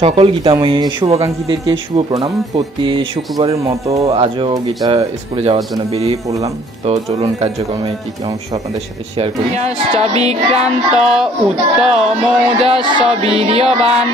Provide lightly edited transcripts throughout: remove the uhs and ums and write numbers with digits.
সকল গীতাময়ী শুভাকাঙ্ক্ষীদেরকে শুভ প্রণাম। প্রতি শুক্রবারের মতো আজও গীতা স্কুলে যাওয়ার জন্য বেরিয়ে পড়লাম। তো চলুন কার্যক্রমে কী কী অংশ আপনাদের সাথে শেয়ার করি। বিক্রান্ত উত্তম বীর্যবান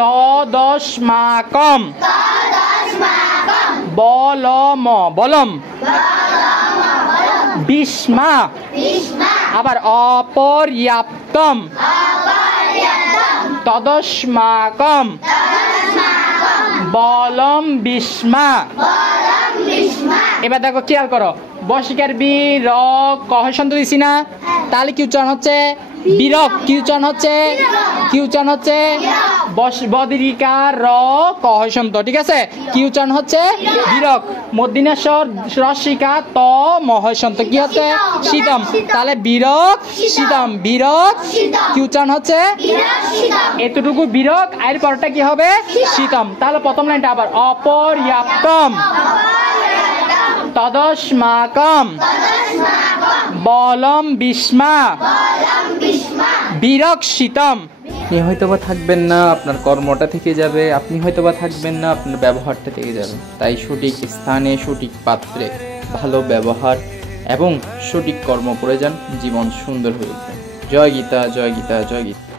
তদস্মাকম বলম বলম বিস্মা আবার অপর্যাপ্তম তদস্মাকম বলম বিস্মা। এবার দেখো খেয়াল করো, বর্ষিকার বি র কহসন্ত দিছি না, তাহলে কি উচ্চারণ হচ্ছে? বিরক। কি উচ্চারণ হচ্ছে? কি উচ্চারণ হচ্ছে? বদরিকার র কহসন্ত, ঠিক আছে? কি উচ্চারণ হচ্ছে? বিরক। মধ্যিনেশ্বর রসিকা ত মহসন্ত, কি হচ্ছে? শীতম। তাহলে বিরক শীতম, বিরক কি উচ্চারণ হচ্ছে? এতটুকু বিরক, এর পরটা কি হবে? শীতম। তাহলে প্রথম লাইনটা আবার অপর্যাপ্তম তদস্মাকম বলম বিস্মা বিরক শীতম। আপনি হয়তোবা থাকবেন না, আপনার কর্মটা থেকে যাবে। আপনি হয়তোবা থাকবেন না, আপনার ব্যবহারটা থেকে যাবে। তাই সঠিক স্থানে সঠিক পাত্রে ভালো ব্যবহার এবং সঠিক কর্ম করে যান, জীবন সুন্দর হয়ে উঠবে। জয় গীতা, জয় গীতা, জয় গীতা।